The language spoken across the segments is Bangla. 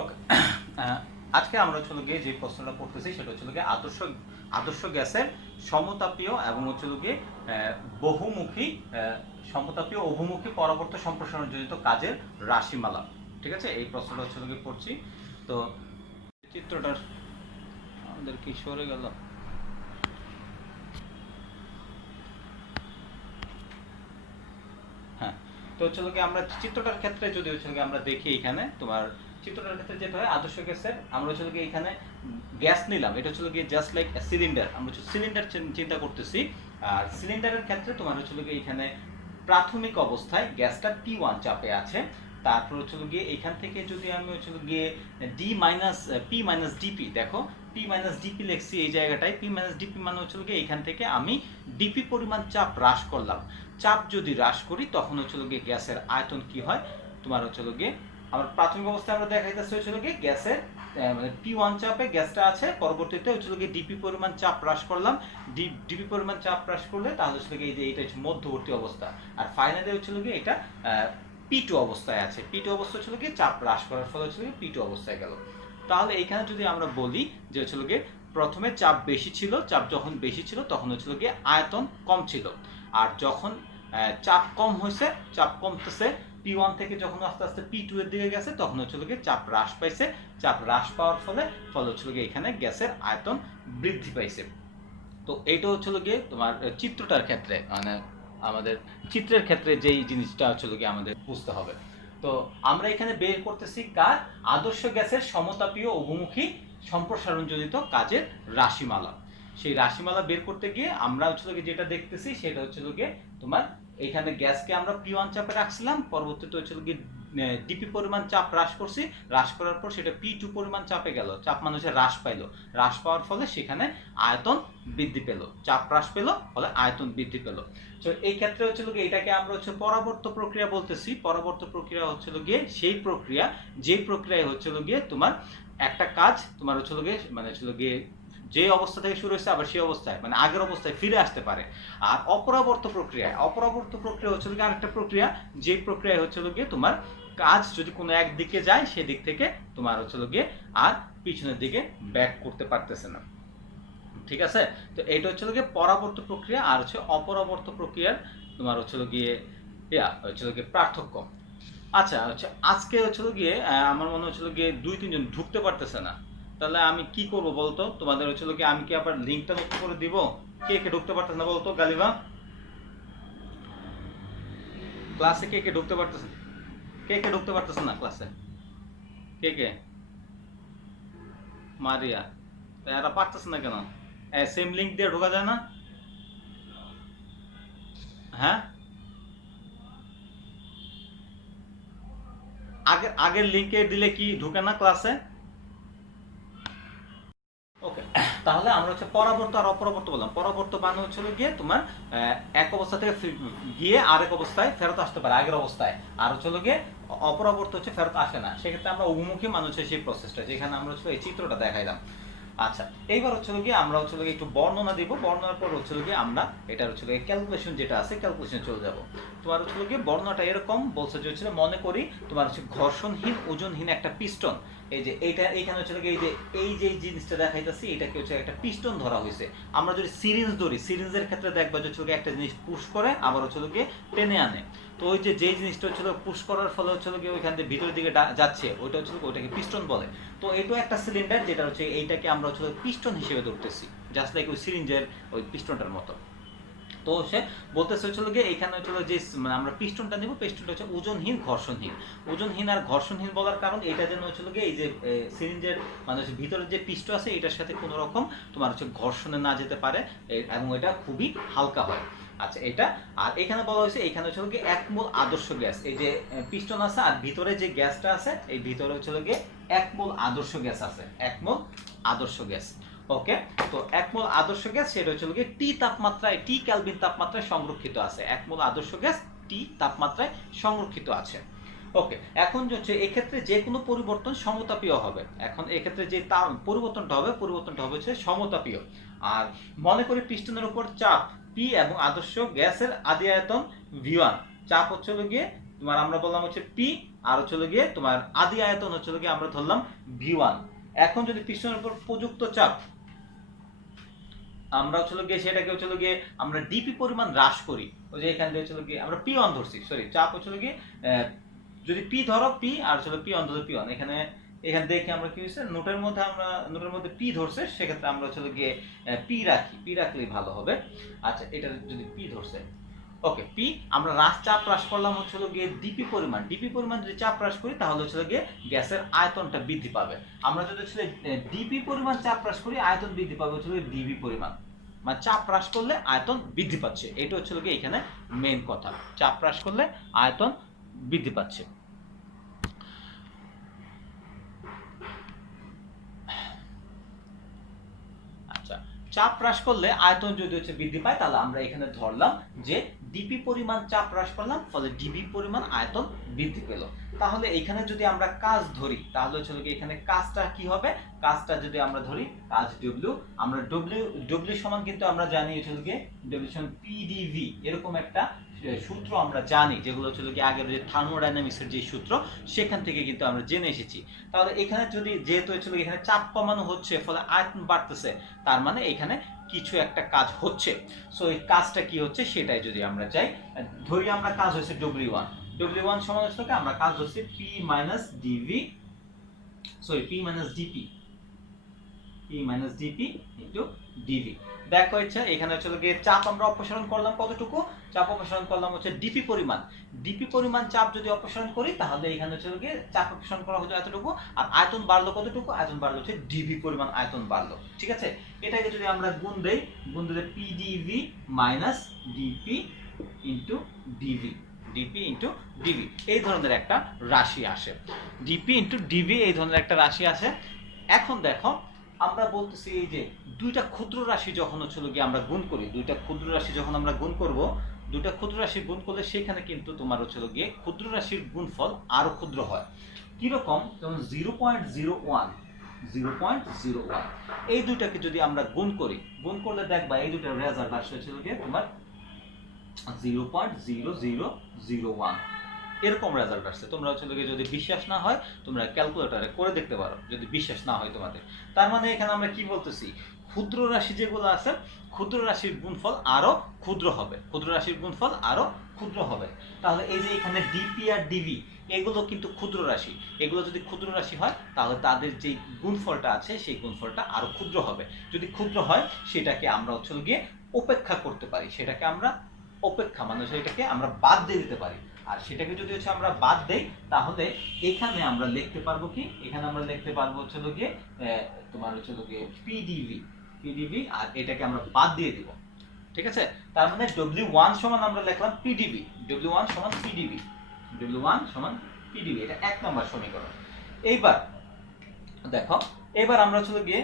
ওকে। আজকে আমরা হচ্ছে গিয়ে যে প্রশ্নটা পড়তেছি সেটা হচ্ছে গিয়ে আদর্শ আদর্শ গ্যাসের সমতাপীয় এবং হচ্ছে গিয়ে বহুমুখী সমতাপীয় অভিমুখী পরবর্তী সম্প্রসারণজনিত কাজের রাশিমালা। ঠিক আছে, এই প্রশ্নটা হচ্ছে গিয়ে পড়ছি। তো চিত্রটার আমাদের কি সরে গেল? হ্যাঁ, তো হচ্ছে গিয়ে আমরা চিত্রটার ক্ষেত্রে যদি হচ্ছে গিয়ে আমরা দেখি, এখানে তোমার চিত্রটার ক্ষেত্রে যেটা হয় আদর্শ গ্যাসের, আমরা হচ্ছে গিয়ে এখানে গ্যাস নিলাম, এটা হচ্ছে গিয়ে জাস্ট লাইক সিলিন্ডার, আমরা হচ্ছে সিলিন্ডার চিন্তা করতেছি। আর সিলিন্ডারের ক্ষেত্রে তোমার হচ্ছে গিয়ে এখানে প্রাথমিক অবস্থায় গ্যাসটা P1 চাপে আছে। তারপর হচ্ছে গিয়ে এখান থেকে যদি আমি হচ্ছে গিয়ে D minus P minus DP, দেখো পি মাইনাস ডিপি লিখছি এই জায়গাটায়, পি মাইনাস ডিপি মানে হচ্ছে গিয়ে এখান থেকে আমি ডিপি পরিমাণ চাপ হ্রাস করলাম। চাপ যদি হ্রাস করি তখন হচ্ছে গিয়ে গ্যাসের আয়তন কি হয়, তোমার হচ্ছে গিয়ে আমার প্রাথমিক অবস্থায় আমরা দেখাইতেছি হচ্ছে গিয়ে গ্যাসের মানে P1 চাপে গ্যাসটা আছে, পরবর্তীতে হচ্ছে গিয়ে ডিপি পরিমাণ চাপ হ্রাস করলাম। ডিপি পরিমাণ চাপ হ্রাস করলে তাহলে হচ্ছে গিয়ে এই যে এটা হচ্ছে মধ্যবর্তী অবস্থা, আর ফাইনালি হচ্ছে গিয়ে এটা P2 অবস্থায় আছে। P2 অবস্থা হচ্ছে গিয়ে চাপ হ্রাস করার ফলে হচ্ছে গিয়ে P2 অবস্থায় গেল। তাহলে এইখানে যদি আমরা বলি যে হচ্ছে গিয়ে প্রথমে চাপ বেশি ছিল, চাপ যখন বেশি ছিল তখন হচ্ছে গিয়ে আয়তন কম ছিল, আর যখন চাপ কম হয়েছে, চাপ কমতেছে P1 থেকে যখন আস্তে আস্তে P2 এর দিকে গেছে তখন হচ্ছে গিয়ে চাপ হ্রাস পাইছে। চাপ হ্রাস পাওয়ার ফলে হচ্ছে গিয়ে এখানে গ্যাসের আয়তন বৃদ্ধি পাইছে। তো এইটা হচ্ছে গিয়ে তোমার চিত্রটার ক্ষেত্রে, মানে আমাদের চিত্রের ক্ষেত্রে যেই জিনিসটা হচ্ছে গিয়ে আমাদের বুঝতে হবে। তো আমরা এখানে বের করতেছি কার আদর্শ গ্যাসের সমতাপীয় অভিমুখী সম্প্রসারণজনিত কাজের রাশিমালা। সেই রাশিমালা বের করতে গিয়ে আমরা হচ্ছে গিয়ে যেটা দেখতেছি সেটা হচ্ছে গিয়ে তোমার এখানে গ্যাসকে আমরা P1 চাপে রাখছিলাম, পরবর্তীতে হচ্ছে গিয়ে ডিপি পরিমাণ চাপ হ্রাস করছি, হ্রাস করার পর সেটা P2 পরিমাণ চাপে গেল, চাপ মানে হচ্ছে হ্রাস পাইলো, হ্রাস পাওয়ার ফলে সেখানে আয়তন বৃদ্ধি পেল, চাপ হ্রাস পেল, ফলে আয়তন বৃদ্ধি পেল। তো এই ক্ষেত্রে হচ্ছে গিয়ে এটাকে আমরা হচ্ছে পরাবর্ত প্রক্রিয়া বলতেছি। পরাবর্ত প্রক্রিয়া হচ্ছে গিয়ে সেই প্রক্রিয়া, যে প্রক্রিয়ায় হচ্ছে গিয়ে তোমার একটা কাজ তোমার হচ্ছে গিয়ে মানে হচ্ছে গিয়ে যে অবস্থা থেকে শুরু হয়েছে আবার সেই অবস্থায় মানে আগের অবস্থায় ফিরে আসতে পারে। আর অপরাবর্ত প্রক্রিয়া হচ্ছে গিয়ে আরেকটা প্রক্রিয়া, যে প্রক্রিয়া হচ্ছে গিয়ে তোমার কাজ যদি কোনো একদিকে যায় সেদিক থেকে তোমার হচ্ছে গিয়ে আর পিছনের দিকে ব্যাক করতে পারতেছে না। ঠিক আছে, তো এটা হচ্ছে গিয়ে পরাবর্ত প্রক্রিয়া, আর হচ্ছে অপরাবর্ত প্রক্রিয়ার তোমার হচ্ছে গিয়ে হচ্ছে গিয়ে পার্থক্য। আচ্ছা হচ্ছে আজকে হচ্ছে গিয়ে আমার মনে হচ্ছিল গিয়ে 2-3 জন ঢুকতে পারতেছে না, তাহলে আমি কি করব বলতো? তোমাদের হচ্ছে গিয়ে আমি কি আবার লিঙ্কটা নতুন করে দিব? কে কে ঢুকতে পারতেছে না বলতো? গালিবা, ক্লাসে কে কে ঢুকতে পারতেছে? কে কে ঢুকতে পারতেছে না ক্লাসে? কে কে? মারিয়া, এরা পারতেছে না কেন? সেম লিঙ্ক দিয়ে ঢোকা যায় না? হ্যাঁ, আগের লিঙ্কে দিলে কি ঢুকে না ক্লাসে? ওকে, তাহলে আমরা হচ্ছে পরাবর্ত আর অপরাবর্ত বললাম। পরাবর্ত মানে হচ্ছে গিয়ে তোমার এক অবস্থা থেকে গিয়ে আরেক অবস্থায় ফেরত আসতে পারে আগের অবস্থায়, আর হচ্ছে গিয়ে অপরাবর্ত হচ্ছে ফেরত আসে না। সেক্ষেত্রে আমরা অভিমুখী মানে হচ্ছে সেই প্রসেসটা, যেখানে আমরা হচ্ছে এই চিত্রটা দেখাইলাম। আচ্ছা, এইবার হচ্ছে গিয়ে আমরা হচ্ছে গিয়ে একটু বর্ণনা দিব, বর্ণনার পর হচ্ছে গিয়ে আমরা এটা হচ্ছে গিয়ে ক্যালকুলেশন যেটা আছে ক্যালকুলেশনে চলে যাব। তোমার হচ্ছে গিয়ে বর্ণনাটা এরকম বলছে যে হচ্ছে মনে করি তোমার হচ্ছে ঘর্ষণহীন ওজনহীন একটা পিস্টন, এই যে এইটা এইখানে হচ্ছে গিয়ে এই যে জিনিসটা দেখাইতেছি এটাকে হচ্ছে একটা পিস্টন ধরা হয়েছে। আমরা যদি সিরিঞ্জ ধরি, সিরিঞ্জের ক্ষেত্রে দেখবা যে হচ্ছে একটা জিনিস পুশ করে আবার হচ্ছে গিয়ে টেনে আনে। তো ওই যে যেই জিনিসটা হচ্ছে পুশ করার ফলে হচ্ছে গিয়ে ওইখান থেকে ভিতরের দিকে যাচ্ছে ওইটা হচ্ছে ওইটাকে পিস্টন বলে। তো এটাও একটা সিলিন্ডার যেটা হচ্ছে এইটাকে আমরা হচ্ছে পিস্টন হিসেবে ধরতেছি, জাস্ট লাইক ওই সিরিঞ্জের ওই পিস্টনটার মতো। তো সে বলতেছে হচ্ছিল গিয়ে এখানে হচ্ছিল যে মানে আমরা পিস্টনটা নিব, পিস্টনটা হচ্ছে ওজনহীন ঘর্ষণহীন। ওজনহীন আর ঘর্ষণহীন বলার কারণ এটা যেন হচ্ছিল গিয়ে এই যে সিরিঞ্জের মানে ভিতরের যে পিষ্ট আছে এটার সাথে কোনো রকম তোমার হচ্ছে ঘর্ষণে না যেতে পারে, এবং এটা খুবই হালকা হয়। আচ্ছা, এটা আর এখানে বলা হয়েছে এখানে হচ্ছে গিয়ে এক মোল আদর্শ গ্যাস, এই যে পিস্টন আছে আর ভিতরে যে গ্যাসটা আছে এই ভিতরে হচ্ছে গিয়ে এক মোল আদর্শ গ্যাস আছে, এক মোল আদর্শ গ্যাস। ওকে, তো এক মোল আদর্শ গ্যাস সেটা হচ্ছে গিয়ে টি তাপমাত্রায়, টি কেলভিন তাপমাত্রায় সংরক্ষিত আছে। এক মোল আদর্শ গ্যাস টি তাপমাত্রায় সংরক্ষিত আছে। ওকে, এখন হচ্ছে এক্ষেত্রে যে কোনো পরিবর্তন সমতাপীয় হবে। এখন এক্ষেত্রে যে পরিবর্তনটা হবে হচ্ছে সমতাপীয়। আর মনে করি পিস্টনের উপর চাপ পি এবং আদর্শ গ্যাসের আদি আয়তন V1, চাপ হচ্ছে গিয়ে তোমার আমরা বললাম হচ্ছে পি, আর হচ্ছে গিয়ে তোমার আদি আয়তন হচ্ছে গিয়ে আমরা ধরলাম V1। এখন যদি পিস্টনের উপর প্রযুক্ত চাপ আমরা হচ্ছে গিয়ে সেটাকে হচ্ছে গিয়ে আমরা ডিপি পরিমাণ হ্রাস করি, ওই যে এখান থেকে হচ্ছে গিয়ে আমরা P1 ধরছি, সরি চাপ হচ্ছে গিয়ে যদি পি ধরো পি আর হচ্ছে P1 ধরো P1, এখানে দেখে আমরা কি হয়েছে নোটের মধ্যে পি ধরছে, সেক্ষেত্রে আমরা হচ্ছে গিয়ে পি রাখলেই ভালো হবে। আচ্ছা, এটা যদি পি ধরছে, ওকে পি, আমরা চাপ হ্রাস করলাম হচ্ছে গিয়ে ডিপি পরিমাণ যদি চাপ হ্রাস করি তাহলে হচ্ছে গিয়ে গ্যাসের আয়তনটা বৃদ্ধি পাবে। আমরা যদি হচ্ছে ডিপি পরিমাণ চাপ হ্রাস করি আয়তন বৃদ্ধি পাবে হচ্ছে ডিবি পরিমাণ, মানে চাপ হ্রাস করলে আয়তন বৃদ্ধি পাচ্ছে, এটা হচ্ছে গিয়ে এখানে মেইন কথা, চাপ হ্রাস করলে আয়তন বৃদ্ধি পাচ্ছে। আচ্ছা, চাপ হ্রাস করলে আয়তন যদি হচ্ছে বৃদ্ধি পায় তাহলে আমরা এখানে ধরলাম যে ডিপি পরিমাণ চাপ হ্রাস করলাম, ফলে ডিবি পরিমাণ আয়তন বৃদ্ধি পেল। তাহলে এখানে যদি আমরা কাজ ধরি তাহলে হচ্ছে এখানে কাজটা কি হবে, কাজটা যদি আমরা ধরি কাজ ডব্লিউ, আমরা ডব্লিউ সমান কিন্তু আমরা জানি হচ্ছে ডব্লিউ সমান পিডিভি, এরকম একটা সূত্র আমরা জানি, যেগুলো হচ্ছে আগের যে থার্মোডাইনামিক্সের যে সূত্র সেখান থেকে কিন্তু আমরা জেনে এসেছি। তাহলে এখানে যদি যেহেতু হচ্ছে এখানে চাপ কমানো হচ্ছে ফলে আয়তন বাড়তেছে, তার মানে এখানে কিছু একটা কাজ হচ্ছে। সো এই কাজটা কি হচ্ছে সেটাই যদি আমরা চাই, ধরি আমরা কাজ হচ্ছে W1 সমান হচ্ছে আমরা কাজ হচ্ছে P minus dv, sorry P minus dp into dv. দেখো ইচ্ছা এখানে হচ্ছে গিয়ে চাপ আমরা অপসারণ করলাম কতটুকু, চাপ অপসারণ করলাম হচ্ছে ডিপি পরিমাণ চাপ যদি অপসারণ করি তাহলে এখানে হচ্ছে গিয়ে চাপ অপসারণ করা হচ্ছে এতটুকু, আর আয়তন বাড়লো কতটুকু, আয়তন বাড়লো হচ্ছে ডিভি পরিমাণ আয়তন বাড়লো। ঠিক আছে, এটাকে যদি আমরা গুণ দিলে pdv minus dp into dv, এই ধরনের একটা রাশি আসে, ডিপি ইনটু ডিভি এই ধরনের একটা রাশি আসে। এখন দেখো আমরা বলতেছি এই যে দুইটা ক্ষুদ্র রাশি যখন হচ্ছে গিয়ে আমরা গুণ করি, দুইটা ক্ষুদ্র রাশি যখন আমরা গুণ করব, দুইটা ক্ষুদ্র রাশি গুণ করলে সেখানে কিন্তু তোমার হচ্ছে গিয়ে ক্ষুদ্র রাশির গুণফল আরো ক্ষুদ্র হয়। কিরকম, যেমন 0.01 এই দুইটাকে যদি আমরা গুণ করলে দেখবা এই দুইটার রেজাল্ট আসছে হচ্ছে গিয়ে তোমার 0.0001 এরকম রেজাল্ট আসছে। তোমরা হচ্ছে যদি বিশ্বাস না হয় তোমরা ক্যালকুলেটরে করে দেখতে পারো, যদি বিশ্বাস না হয় তোমাদের। তার মানে এখানে আমরা কি বলতেছি, ক্ষুদ্র রাশি যেগুলো আছে ক্ষুদ্র রাশির গুণফল আরো ক্ষুদ্র হবে, তাহলে এই যে এখানে ডিপি আর ডিভি এগুলো কিন্তু ক্ষুদ্র রাশি, এগুলো যদি ক্ষুদ্র রাশি হয় তাহলে তাদের যে গুণফলটা আছে সেই গুণফলটা আরো ক্ষুদ্র হবে। যদি ক্ষুদ্র হয় সেটাকে আমরা হচ্ছে গিয়ে উপেক্ষা করতে পারি, মানে সেটাকে আমরা বাদ দিয়ে দিতে পারি। আর সেটাকে যদি হচ্ছে আমরা বাদ দেই তাহলে এখানে আমরা লিখতে পারবো কি, এখানে আমরা লিখতে পারবো হচ্ছে গিয়ে তোমার হচ্ছে গিয়ে পিডিভি, আর এটাকে আমরা বাদ দিয়ে দিব। ঠিক আছে, তার মানে W1 সমান আমরা লিখলাম পিডিভি, W1 সমান পিডিভি, এটা এক নম্বর সমীকরণ। এইবার দেখো, এবার আমরা হচ্ছে গিয়ে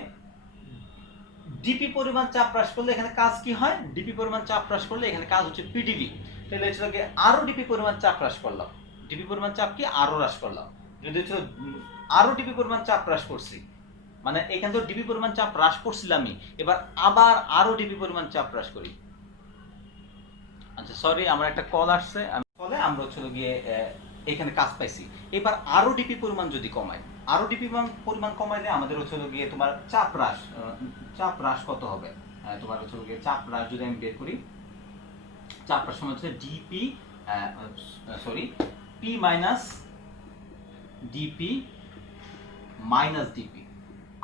ডিপি পরিমাণ চাপ হ্রাস করলে এখানে কাজ কি হয়, ডিপি পরিমাণ চাপ হ্রাস করলে এখানে কাজ হচ্ছে পিডিভি, তাহলে হচ্ছে আরো ডিপি পরিমাণ চাপ হ্রাস করলাম, ডিপি পরিমাণ চাপ কি আরো হ্রাস করলাম, যদি হচ্ছে আরো ডিপি পরিমাণ চাপ হ্রাস করছি, মানে এখানে তো ডিপি পরিমাণ চাপ হ্রাস করছিলামই, এবার আবার আরো ডিপি পরিমাণ চাপ হ্রাস করি। আচ্ছা সরি, আমার একটা কল আসছে, ফলে আমরা হচ্ছে গিয়ে এখানে কাজ পাইছি। এবার আরো ডিপি পরিমাণ যদি কমাই, আরো ডিপি পরিমাণ কমাইলে আমাদের হচ্ছে গিয়ে তোমার চাপ হ্রাস কত হবে, তোমার হচ্ছে গিয়ে চাপ হ্রাস যদি আমি বের করি, চাপ হ্রাস সমান হচ্ছে DP P minus DP minus DP.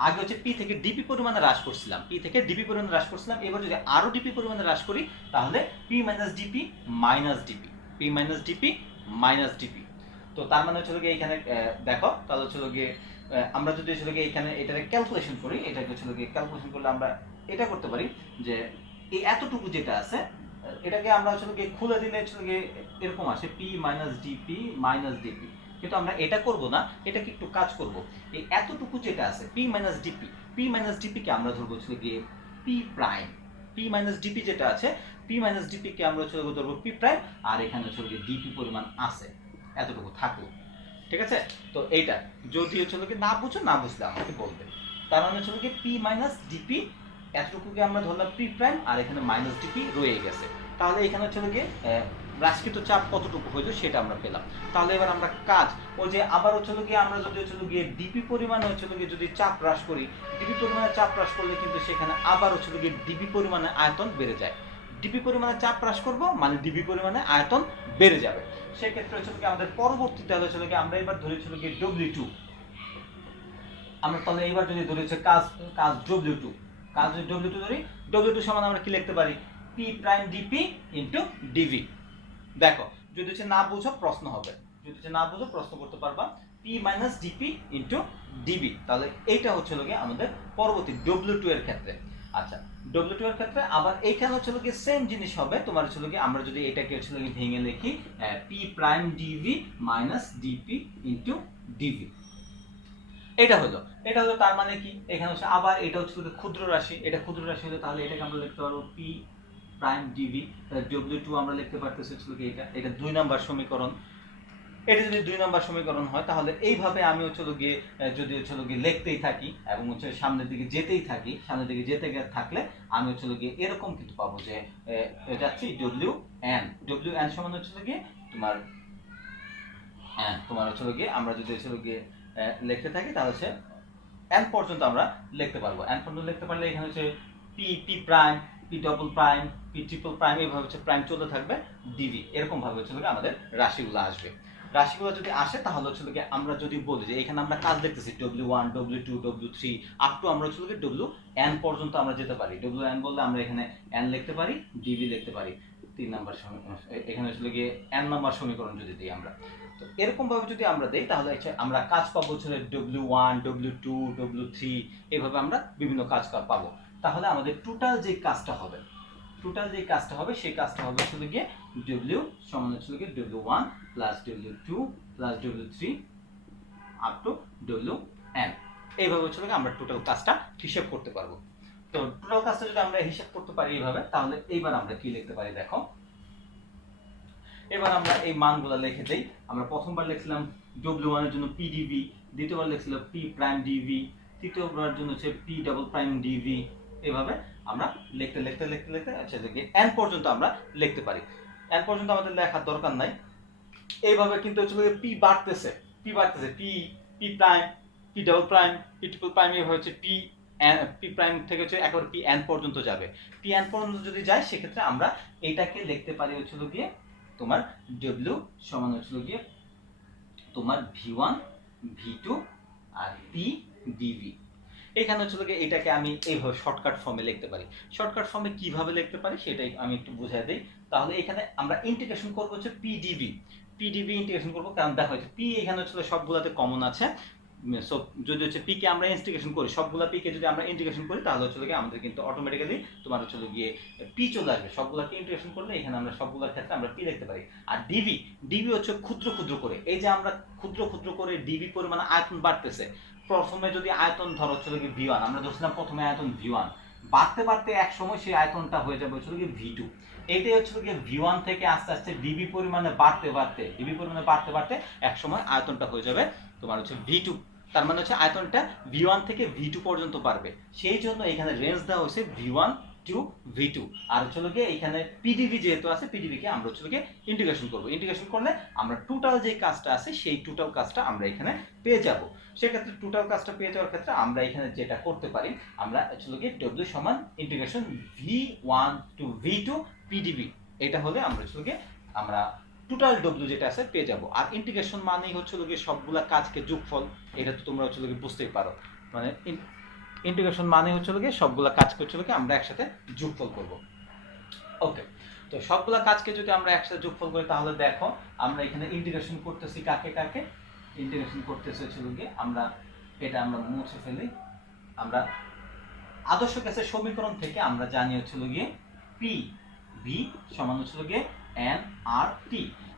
আগে হচ্ছে পি থেকে ডিপি পরিমাণে হ্রাস করছিলাম, এবার যদি আরো ডিপি পরিমাণে হ্রাস করি তাহলে P minus DP minus DP. তো তার মানে হচ্ছে গিয়ে এখানে দেখো, তাহলে হচ্ছে গিয়ে আমরা যদি হচ্ছে গিয়ে এখানে এটাকে ক্যালকুলেশন করি, এটাকে হচ্ছে গিয়ে ক্যালকুলেশন করলে আমরা এটা করতে পারি যে এই এতটুকু যেটা আছে এটাকে আমরা হচ্ছে গিয়ে খুলে দিলে হচ্ছে গিয়ে এরকম আসে পি মাইনাস ডিপি, কিন্তু আমরা এটা করব না, এটাকে একটু কাজ করব। এই এতটুকু যেটা আছে পি মাইনাস ডিপি কে আমরা ধরবো হচ্ছে গিয়ে P prime, P minus DP যেটা আছে পি মাইনাস ডিপি কে আমরা হচ্ছে ধরবো পি প্রাইম, আর এখানে হচ্ছে গিয়ে ডিপি পরিমাণ আছে এতটুকু থাকলো। ঠিক আছে, তো এইটা যদি হচ্ছে গিয়ে না বুঝলে আমাকে বলবে। তার মানে হচ্ছে গিয়ে পি মাইনাস ডিপি এতটুকুকে আমরা ধরলাম পি প্রাইম, আর এখানে মাইনাস ডিপি রয়ে গেছে, তাহলে এখানে হচ্ছে গিয়ে হ্রাসকৃত চাপ কতটুকু হইলো সেটা আমরা পেলাম। তাহলে এবার আমরা কাজ ওই যে আবার হচ্ছিল গিয়ে আমরা যদি হচ্ছিল গিয়ে ডিপি পরিমাণে হচ্ছিল গিয়ে যদি চাপ হ্রাস করি, ডিপি পরিমাণে চাপ হ্রাস করলে কিন্তু সেখানে আবার হচ্ছিল গিয়ে ডিপি পরিমাণে আয়তন বেড়ে যায়। ডিপি পরিমাণে চাপ হ্রাস করব মানে ডিপি পরিমাণে আয়তন বেড়ে যাবে। সেক্ষেত্রে হচ্ছিল কি আমাদের পরবর্তীতে হচ্ছিল কি আমরা এবার ধরেছিল কি W2, আমরা তাহলে এইবার যদি ধরি হচ্ছে কাজ W2, কাজ যদি W2 ধরি, W2 সমান আমরা কি লিখতে পারি P prime dp into dv. দেখো যদি হচ্ছে না বুঝো প্রশ্ন হবে, যদি হচ্ছে না বুঝো প্রশ্ন করতে পারবা P minus dp into DB. তাহলে এইটা হচ্ছে গিয়ে আমাদের পরবর্তী W2 এর ক্ষেত্রে। আচ্ছা W2 এর ক্ষেত্রে আবার এইখানে হচ্ছে গিয়ে সেম জিনিস হবে, তোমার হচ্ছে গিয়ে আমরা যদি এটাকে হচ্ছে গিয়ে ভেঙে লিখি P prime dv minus dp into dv. এটা হলো তার মানে কি এখানে হচ্ছে আবার এটা হচ্ছে ক্ষুদ্র রাশি, এটা ক্ষুদ্র রাশি হলে তাহলে এটাকে আমরা লিখতে পারবো P প্রাইম ডিভি, W2 আমরা লিখতে পারতেছি হচ্ছে এটা 2 নাম্বার সমীকরণ। এটা যদি 2 নাম্বার সমীকরণ হয় তাহলে এইভাবে আমি হচ্ছে গিয়ে যদি হচ্ছে গিয়ে লিখতেই থাকি এবং হচ্ছে সামনের দিকে যেতেই থাকি, সামনের দিকে যেতে থাকলে আমি হচ্ছে গিয়ে এরকম কিন্তু পাবো যে যাচ্ছি WN সমান হচ্ছে গিয়ে তোমার হচ্ছে গিয়ে আমরা যদি হচ্ছে গিয়ে লিখতে থাকি তাহলে হচ্ছে n পর্যন্ত আমরা লিখতে পারবো। n পর্যন্ত লিখতে পারলে এখানে হচ্ছে p prime, p double prime, p triple prime, এইভাবে হচ্ছে প্রাইম চলতে থাকবে dv, এরকম ভাবে হচ্ছে আমাদের রাশিগুলো আসবে। রাশিগুলো যদি আসে তাহলে হচ্ছে আমরা যদি বলি যে এখানে আমরা কাজ দেখতেছি W1 W2 W3 up to আমরা হচ্ছে Wn পর্যন্ত আমরা যেতে পারি। Wn বললে আমরা এখানে n লিখতে পারি, dv লিখতে পারি 3 নাম্বার সমীকরণ, এখানে হচ্ছে n নাম্বার সমীকরণ যদি দিই আমরা। তো এরকম ভাবে যদি আমরা দেই তাহলে আমরা কাজ পাবো হচ্ছে W1 W2 W3, এইভাবে আমরা বিভিন্ন কাজ পাবো। তাহলে আমাদের টোটাল যে কাজটা হবে সেই কাজটা হবে হচ্ছে গিয়ে W সমান হচ্ছে গিয়ে W1 plus W2 plus W3 up to Wn, এইভাবে হচ্ছে আমরা টোটাল কাজটা হিসাব করতে পারবো। তো টোটাল কাজটা যদি আমরা হিসাব করতে পারি এইভাবে, তাহলে এইবার আমরা কি লিখতে পারি দেখো। এবার আমরা এই মানগুলো লিখে দেই। আমরা প্রথমবার লিখছিলাম W1 এর জন্য PdV, দ্বিতীয়বার লিখছিলাম P প্রাইম dV, তৃতীয়বার জন্য হচ্ছে P ডাবল প্রাইম dV। এভাবে আমরা লিখতে আচ্ছা যে n পর্যন্ত আমরা লিখতে পারি। n পর্যন্ত আমাদের লেখার দরকার নাই। এইভাবে কিন্তু হচ্ছে P বাড়তেছে P prime, P double prime, P triple prime, এইভাবে হচ্ছে P প্রাইম থেকে হচ্ছে একবার Pn পর্যন্ত যাবে। Pn পর্যন্ত যদি যায় সেক্ষেত্রে আমরা এটাকে লিখতে পারি হচ্ছে গিয়ে তোমার W সমান হচ্ছিল গিয়ে তোমার V1 V2 আর P dV। এখানে হচ্ছিল গিয়ে এটাকে আমি এইভাবে শর্টকাট ফর্মে লিখতে পারি। শর্টকাট ফর্মে কিভাবে লিখতে পারি সেটাই আমি একটু বুঝাই দেই। তাহলে এখানে আমরা ইন্টিগ্রেশন করব হচ্ছে PdV ইন্টিগ্রেশন করব, কারণ দেখো P এখানে হচ্ছে সবগুলাতে কমন আছে। সো যদি হচ্ছে P কে আমরা ইন্টিগ্রেশন করি, সবগুলা P কে যদি আমরা ইন্টিগ্রেশন করি তাহলে হচ্ছে গিয়ে আমাদের কিন্তু অটোমেটিক্যালি তোমার হচ্ছে গিয়ে P চলে আসবে। সবগুলাকে ইন্টিগ্রেশন করলে এখানে আমরা সবগুলার ক্ষেত্রে আমরা P লিখতে পারি। আর dV হচ্ছে ক্ষুদ্র করে, এই যে আমরা ক্ষুদ্র করে dV পরিমাণ আয়তন বাড়তেছে। প্রথমে যদি আয়তন ধরো হচ্ছে গিয়ে V1, আমরা ধরছিলাম প্রথমে আয়তন V1, বাড়তে এক সময় সেই আয়তনটা হয়ে যাবে হচ্ছে গিয়ে V2। এইটাই হচ্ছে গিয়ে V1 থেকে আস্তে আস্তে dV পরিমাণে বাড়তে এক সময় আয়তনটা হয়ে যাবে তোমার হচ্ছে V2। তার মানে হচ্ছে আয়তনটা V1 থেকে V2 পর্যন্ত বাড়বে। সেই জন্য এখানে রেঞ্জ দেওয়া হয়েছে V1 টু V2। আর হচ্ছে গিয়ে এখানে PdV যেহেতু আছে, PdV কে আমরা হচ্ছে গিয়ে ইন্টিগ্রেশন করব। ইন্টিগ্রেশন করলে আমরা টোটাল যে কাজটা আছে সেই টোটাল কাজটা আমরা এখানে পেয়ে যাব। সেক্ষেত্রে টোটাল কাজটা পেয়ে যাওয়ার ক্ষেত্রে আমরা এখানে যেটা করতে পারি, আমরা হচ্ছে গিয়ে W সমান integration V1 two V2 PdV, এটা হলে আমরা হচ্ছে গিয়ে আমরা টোটাল W যেটা আছে পেয়ে যাব। আর ইন্টিগ্রেশন মানেই হচ্ছে গিয়ে সবগুলা কাজকে যোগফল, এটা তো তোমরা হচ্ছে গিয়ে বুঝতেই পারো। মানে ইন্টিগ্রেশন মানে হচ্ছে গিয়ে সবগুলা কাজকে হচ্ছে গিয়ে আমরা একসাথে যোগফল করব। ওকে, তো সবগুলা কাজকে যদি আমরা একসাথে যোগফল করি তাহলে দেখো আমরা এখানে ইন্টিগ্রেশন করতেছি কাকে ইন্টিগ্রেশন করতেছি হচ্ছে গিয়ে আমরা এটা আমরা মুছে ফেলি। আমরা আদর্শ গ্যাসের সমীকরণ থেকে আমরা জানি হচ্ছে গিয়ে PV সমান হচ্ছে গিয়ে nRT।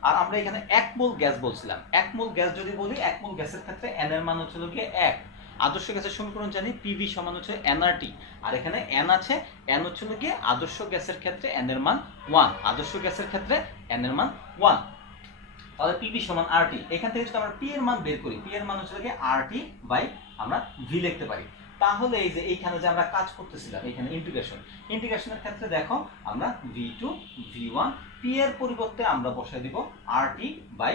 আর আমরা এখানে এক মোল গ্যাস বলছিলাম, এক মোল গ্যাস যদি বলি, এক মোল গ্যাসের ক্ষেত্রে n এর মান হচ্ছে গিয়ে 1। আদর্শ গ্যাসের সমীকরণ জানি PV সমান হচ্ছে nRT। আর এখানে n আছে, n হচ্ছে গিয়ে আদর্শ গ্যাসের ক্ষেত্রে n এর মান 1, আদর্শ গ্যাসের ক্ষেত্রে n এর মান 1। তাহলে PV সমান RT। এখান থেকে যদি আমরা P এর মান বের করি, P এর মান হচ্ছে গিয়ে RT বাই আমরা V লিখতে পারি। তাহলে এই যে এইখানে যে আমরা কাজ করতেছিলাম এখানে ইন্টিগ্রেশনের ক্ষেত্রে দেখো আমরা v2 v1 p এর পরিবর্তে আমরা বসাই দিব rt বাই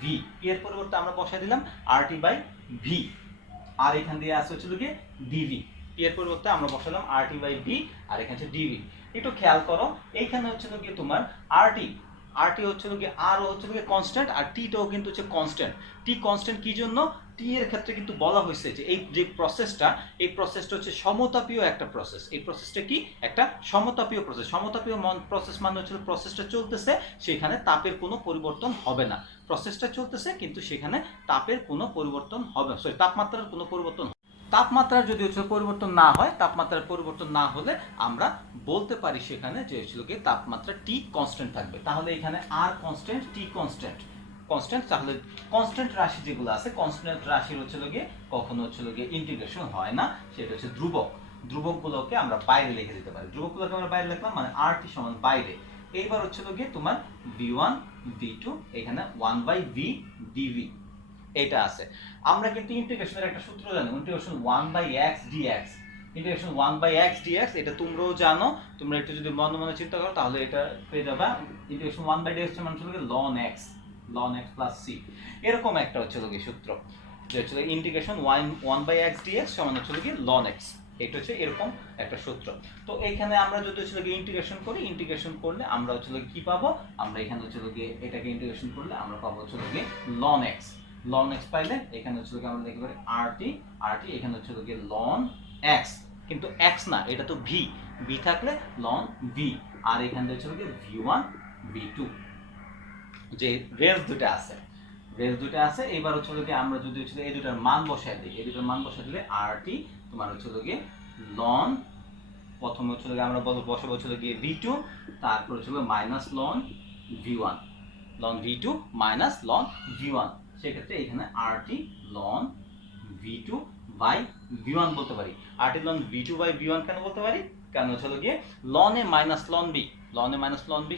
v, p এর পরিবর্তে আমরা বসাই দিলাম rt বাই v, আর এখান দিয়ে আসছে হচ্ছে কি dv, p এর পরিবর্তে আমরা বসালাম rt বাই v আর এখানে হচ্ছে dv। একটু খেয়াল করো এইখানে হচ্ছে কি তোমার rt হচ্ছে কি আর হচ্ছে কি কনস্ট্যান্ট, আর টিটাও কিন্তু হচ্ছে কনস্ট্যান্ট। টি কনস্ট্যান্ট কি জন্য? টি এর ক্ষেত্রে কিন্তু বলা হয়েছে যে এই যে প্রসেসটা হচ্ছে সমতাপীয় একটা প্রসেস। এই প্রসেসটা কি? একটা সমতাপীয় প্রসেস। সমতাপীয় প্রসেস মানে হচ্ছে প্রসেসটা চলতেছে, সেখানে তাপের কোনো পরিবর্তন হবে না। প্রসেসটা চলতেছে কিন্তু সেখানে তাপের কোনো পরিবর্তন হবে না, সরি তাপমাত্রার কোনো পরিবর্তন। তাপমাত্রার যদি হচ্ছে পরিবর্তন না হয়, তাপমাত্রার পরিবর্তন না হলে আমরা বলতে পারি সেখানে যে হচ্ছে কি তাপমাত্রা টি কনস্ট্যান্ট থাকবে। তাহলে এখানে আর কনস্ট্যান্ট, টি কনস্ট্যান্ট, তাহলে কনস্ট্যান্ট রাশি যেগুলো আছে, কনস্ট্যান্ট রাশির হচ্ছে গিয়ে কখনো হচ্ছে গিয়ে ইন্টিগ্রেশন হয় না, সেটা হচ্ছে ধ্রুবক। ধ্রুবকগুলোকে আমরা বাইরে লিখে দিতে পারি। ধ্রুবকগুলোকে আমরা বাইরে লিখলাম মানে আর টি সমান বাইরে। এইবার হচ্ছে গিয়ে তোমার v1 v2 এখানে 1/v dv এটা আছে। আমরা কিন্তু ইন্টিগ্রেশনের একটা সূত্র জানি, integration 1/x dx, integration 1/x dx এটা তোমরাও জানো। তোমরা একটু যদি মনে মনে চিন্তা করো তাহলে এটা পেয়ে যাবে। ইন্টিগ্রেশন 1/dx মানে হচ্ছে ln x plus c, এরকম একটা হচ্ছে কি সূত্র যে হচ্ছে ইন্টিগ্রেশন 1/x dx সমান হচ্ছে কি ln x, এটা হচ্ছে এরকম একটা সূত্র। তো এইখানে আমরা যদি হচ্ছে কি ইন্টিগ্রেশন করি, ইন্টিগ্রেশন করলে আমরা হচ্ছে কি পাবো? আমরা এখানে হচ্ছে কি এটাকে ইন্টিগ্রেশন করলে আমরা পাবো হচ্ছে কি ln x। ln x পাইলে এখানে হচ্ছে কি আমরা লিখতে পারি rt, এখানে হচ্ছে কি ln x, কিন্তু x না, এটা তো v থাকলে ln v, আর এখানে হচ্ছে কি v1 v2 যে রেঞ্জ দুটো আছে। এবার হচ্ছে কি আমরা যদি হচ্ছে এই দুটার মান বসাই দিই, দিলে rt তোমার হচ্ছে কি ln, প্রথমে হচ্ছে কি আমরা বসাবো হচ্ছে কি v2, তারপর হচ্ছে minus ln v1, minus ln v1। সেক্ষেত্রে এখানে rt ln v2 by v1 বলতে পারি। rt ln v2 by v1 কেন বলতে পারি? কারণ হচ্ছে গিয়ে ln a minus ln b,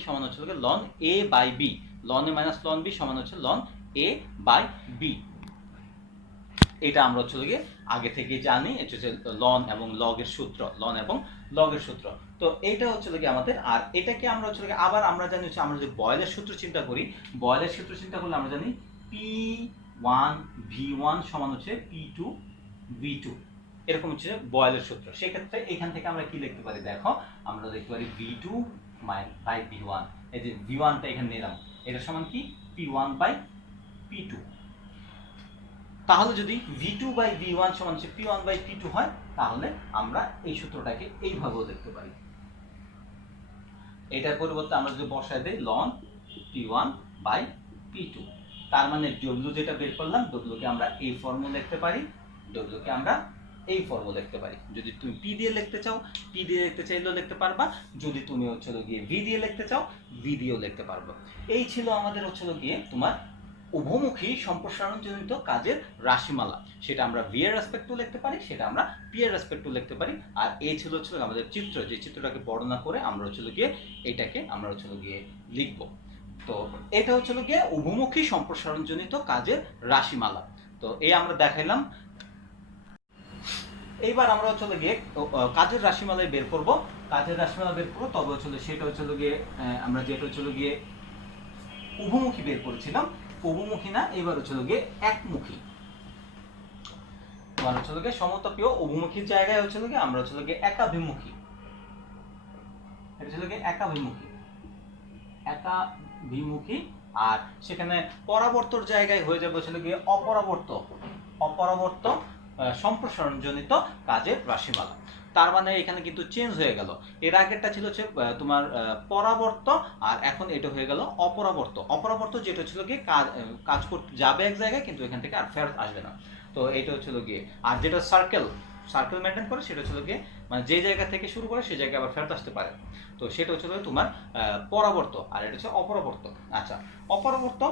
সমান হচ্ছে ln a by b, ln a minus ln b সমান হচ্ছে ln a বাই b। এটা আমরা হচ্ছে গিয়ে আগে থেকে জানি, এটা হচ্ছে ln এবং log এর সূত্র, তো এইটা হচ্ছে কি আমাদের। আর এটাকে আমরা হচ্ছে আবার আমরা জানি হচ্ছে আমরা যদি বয়েলের সূত্র চিন্তা করি, করলে আমরা জানি P1 V1 সমান হচ্ছে P2 V2, এরকম হচ্ছে বয়েলের সূত্র। সেক্ষেত্রে এখান থেকে আমরা কি লিখতে পারি? দেখো আমরা লিখতে পারি V2 বাই V1, এই যে V1টা এখানে নিলাম, এটা সমান কি P1 বাই P2। তাহলে যদি V2 বাই V1 সমান হচ্ছে P1 বাই P2 হয়, তাহলে আমরা এই সূত্রটাকে এইভাবেও লিখতে পারি। এটার পরিবর্তে আমরা যদি বসায় দেই ln P1 বাই P2, তার মানে W যেটা বের করলাম, W কে আমরা এই ফর্মুলা লিখতে পারি, যদি তুমি P দিয়ে লিখতে চাও, P দিয়ে লিখতে চাইলেও লিখতে পারবা, যদি তুমি হচ্ছে গিয়ে V দিয়ে লিখতে চাও, V দিয়েও লিখতে পারবা। এই ছিল আমাদের হচ্ছে গিয়ে তোমার উভমুখী সম্প্রসারণজনিত কাজের রাশিমালা। সেটা আমরা v এর রেসপেক্টও লিখতে পারি, সেটা আমরা p এর রেসপেক্টও লিখতে পারি। আর এই ছিল আমাদের চিত্র, যে চিত্রটাকে বর্ণনা করে আমরা হচ্ছে গিয়ে এটাকে আমরা হচ্ছে গিয়ে লিখব। তো এটা হচ্ছে গিয়ে উভমুখী সম্প্রসারণজনিত কাজের রাশিমালা। তো এই আমরা দেখাইলাম। এইবার আমরা হচ্ছে গিয়ে কাজের রাশিমালায় বের করব, তবে হচ্ছে সেটা হচ্ছে গিয়ে আমরা যেটা হচ্ছে গিয়ে উভমুখী বের করেছিলাম, উভমুখী না, এবার হচ্ছে গিয়ে একমুখী। তোমার হচ্ছে গিয়ে সমতাপীয় উভমুখীর জায়গায় হচ্ছে গিয়ে আমরা হচ্ছে গিয়ে একাভিমুখী, এটা হচ্ছে গিয়ে একাভিমুখী। আর সেখানে পরাবর্তর জায়গায় হয়ে যাবে হচ্ছে গিয়ে অপরাবর্ত সম্প্রসারণজনিত কাজের রাশিমালা। তার মানে এখানে কিন্তু চেঞ্জ হয়ে গেল। এর আগেরটা ছিল হচ্ছে তোমার পরাবর্ত, আর এখন এটা হয়ে গেল অপরাবর্ত, যেটা ছিল গিয়ে কাজ করতে যাবে এক জায়গায় কিন্তু এখান থেকে আর ফেরত আসবে না। তো এটা হচ্ছিল গিয়ে, আর যেটা সার্কেল মেনটেন করে সেটা হচ্ছিল গিয়ে মানে যে জায়গা থেকে শুরু করে সেই জায়গায় আবার ফেরত আসতে পারে। তো সেটা হচ্ছে তোমার পরাবর্ত, আর এটা হচ্ছে অপরাবর্ত। আচ্ছা, অপরাবর্ত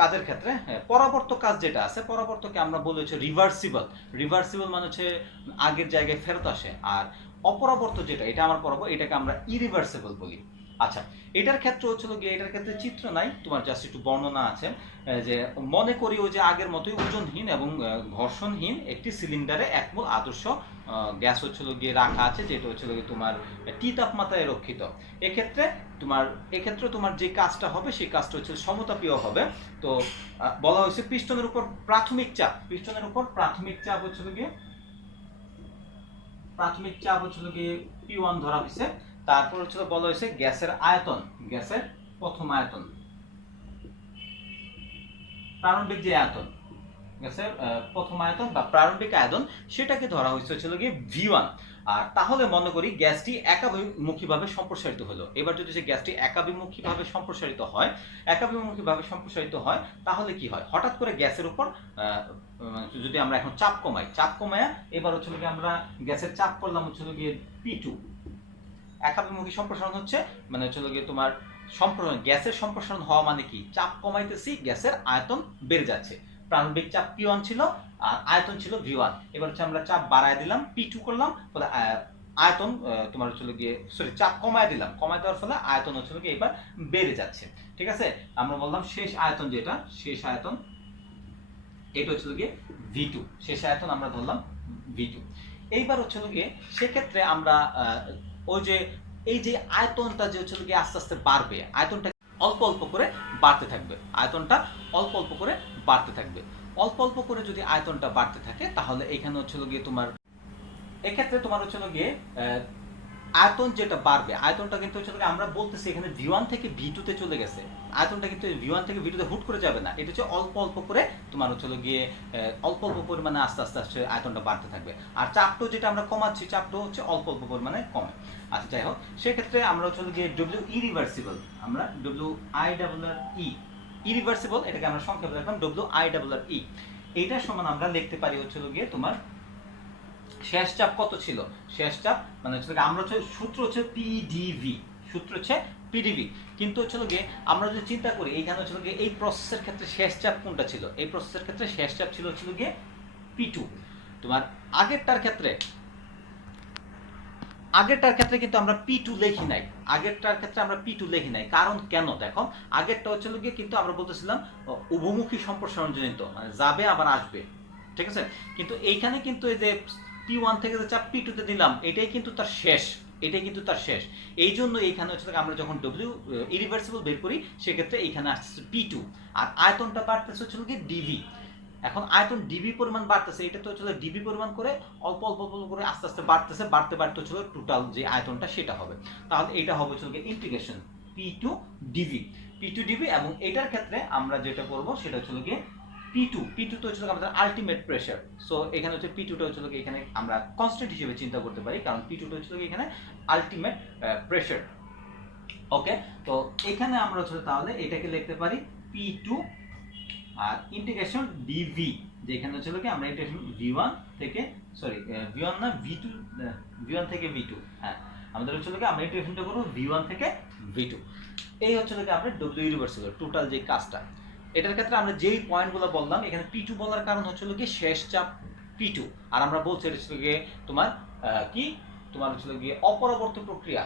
কাজের ক্ষেত্রে পরাবর্ত কাজ যেটা আছে, পরাবর্তকে আমরা বলি হচ্ছে রিভার্সিবল মানে হচ্ছে আগের জায়গায় ফেরত আসে। আর অপরাবর্ত যেটা, এটা আমার পরাবর্ত, এটাকে আমরা ইরিভার্সিবল বলি। আচ্ছা, এটার ক্ষেত্রে হচ্ছিল গিয়ে, এটার ক্ষেত্রে চিত্র নাই, তোমার জাস্ট একটু বর্ণনা আছে যে মনে করি ওই যে আগের মতোই ওজনহীন এবং ঘর্ষণহীন একটি সিলিন্ডারে 1 মোল আদর্শ গ্যাস হচ্ছিল গিয়ে রাখা আছে, যেটা হচ্ছিল গিয়ে তোমার টি তাপমাত্রায় রক্ষিত। এক্ষেত্রে তোমার যে কাজটা হবে সেই কাজটা হচ্ছে সমতাপীয় হবে। তো বলা হয়েছে পিস্টনের উপর প্রাথমিক চাপ হচ্ছিল গিয়ে P1 ধরা হয়েছে। তারপর হচ্ছিল বলা হয়েছে গ্যাসের প্রথম আয়তন, প্রারম্ভিক যে আয়তন, গ্যাসের প্রথম আয়তন বা প্রারম্ভিক আয়তন, সেটাকে ধরা হয়েছিল গিয়ে V1। আর তাহলে মনে করি গ্যাসটি একাভিমুখীভাবে সম্প্রসারিত হলো। এবার যদি সে গ্যাসটি একাভিমুখীভাবে সম্প্রসারিত হয় তাহলে কি হয়? হঠাৎ করে গ্যাসের উপর যদি আমরা এখন চাপ কমাই, এবার হচ্ছিল গিয়ে আমরা গ্যাসের চাপ করলাম হচ্ছিল গিয়ে P2। একাভিমুখী সম্প্রসারণ হচ্ছে মানে হচ্ছিল গিয়ে তোমার গ্যাসের সম্প্রসারণ হওয়া মানে কি? চাপ কমাইতেছি, গ্যাসের আয়তন বেড়ে যাচ্ছে। প্রারম্ভিক চাপ P1 ছিল আর আয়তন ছিল V1। এবার হচ্ছে আমরা চাপ বাড়ায় দিলাম, P2 করলাম, ফলে আয়তন তোমার হচ্ছিল গিয়ে চাপ কমায় দেওয়ার ফলে আয়তন হচ্ছিল গিয়ে এবার বেড়ে যাচ্ছে। ঠিক আছে, আমরা বললাম শেষ আয়তন এটা হচ্ছিল গিয়ে V2, শেষ আয়তন আমরা ধরলাম V2। এইবার হচ্ছিল গিয়ে সেক্ষেত্রে আমরা ওই যে এই যে আয়তনটা যে হচ্ছিল গিয়ে আস্তে আস্তে বাড়বে, আয়তনটা অল্প অল্প করে বাড়তে থাকবে, অল্প অল্প করে যদি আয়তনটা বাড়তে থাকে তাহলে এখানে হচ্ছিল গিয়ে এক্ষেত্রে তোমার হচ্ছিল গিয়ে আয়তন যেটা বাড়বে, আয়তনটা কিন্তু হচ্ছে আমরা বলতেছি এখানে V1 থেকে V2 তে চলে গেছে। আয়তনটা কিন্তু V1 থেকে V2 তে হুট করে যাবে না, এটা হচ্ছে অল্প অল্প করে তোমার হচ্ছে গিয়ে অল্প অল্প পরিমাণে আস্তে আস্তে আয়তনটা বাড়তে থাকবে। আর চাপটাও যেটা আমরা কমাচ্ছি, চাপটাও হচ্ছে অল্প অল্প পরিমাণে কমে। আচ্ছা, যাই হোক, সেক্ষেত্রে আমরা হচ্ছে গিয়ে ইরিভার্সিবল, এটাকে আমরা সংক্ষেপে লিখলাম WIRRE। এইটার সমান আমরা লিখতে পারি হচ্ছে গিয়ে তোমার শেষ চাপ কত ছিল? শেষ চাপ মানে হচ্ছে আমরা সূত্র হচ্ছে PdV, কিন্তু হচ্ছে গিয়ে আমরা যদি চিন্তা করি এইখানে হচ্ছে গিয়ে এই প্রসেসের ক্ষেত্রে শেষ চাপ কোনটা ছিল? এই প্রসেসের ক্ষেত্রে শেষ চাপ ছিল হচ্ছে গিয়ে P2। তোমার আগেরটার ক্ষেত্রে কিন্তু আমরা P2 লিখি নাই, কারণ কেন? দেখো, আগেরটা হচ্ছে গিয়ে কিন্তু আমরা বলতেছিলাম উভমুখী সম্প্রসারণ জনিত, মানে যাবে আবার আসবে। ঠিক আছে, কিন্তু এইখানে কিন্তু এই যে P1 থেকে যে চাপ P2 তে দিলাম, এটাই কিন্তু তার শেষ। এই জন্য এইখানে হচ্ছে আমরা যখন ইরিভার্সিবল বের করি সেক্ষেত্রে এইখানে আসছে P2, আর আয়তনটা বাড়তেছে হচ্ছে গিয়ে dV। এখন আয়তন ডিবি পরিমাণ বাড়তেছে, এটা তো হচ্ছে ডিবি পরিমাণ করে অল্প অল্প করে আস্তে আস্তে বাড়তে হচ্ছে টোটাল যে আয়তনটা সেটা হবে। তাহলে এটা হবে হচ্ছে ইন্টিগ্রেশন P2 dV, এবং এটার ক্ষেত্রে আমরা যেটা করব সেটা হচ্ছে গিয়ে P2 তো হচ্ছে আমাদের আলটিমেট প্রেসার। সো এখানে হচ্ছে P2 টা হচ্ছে এখানে আমরা কনস্ট্যান্ট হিসেবে চিন্তা করতে পারি, কারণ P2 টা হচ্ছে এখানে আলটিমেট প্রেসার। ওকে, তো এখানে আমরা হচ্ছে তাহলে এটাকে লিখতে পারি P2 আর ইন্টিগ্রেশন dV, যেখানে হচ্ছে কি আমরা ইন্টিগ্রেশন V1 থেকে V1 থেকে V2, হ্যাঁ আমাদের হচ্ছে কি আমরা ইন্টিগ্রেশনটা করব V1 থেকে V2। এই হচ্ছে কি আমরা W ইউনিভার্সাল টোটাল যে কাজটা। এটার ক্ষেত্রে আমরা যেই পয়েন্টগুলো বললাম, এখানে P2 বলার কারণ হচ্ছে কি শেষ চাপ P2, আর আমরা বলছি এটা হচ্ছে কি তোমার হচ্ছে কি অপরবর্তী প্রক্রিয়া,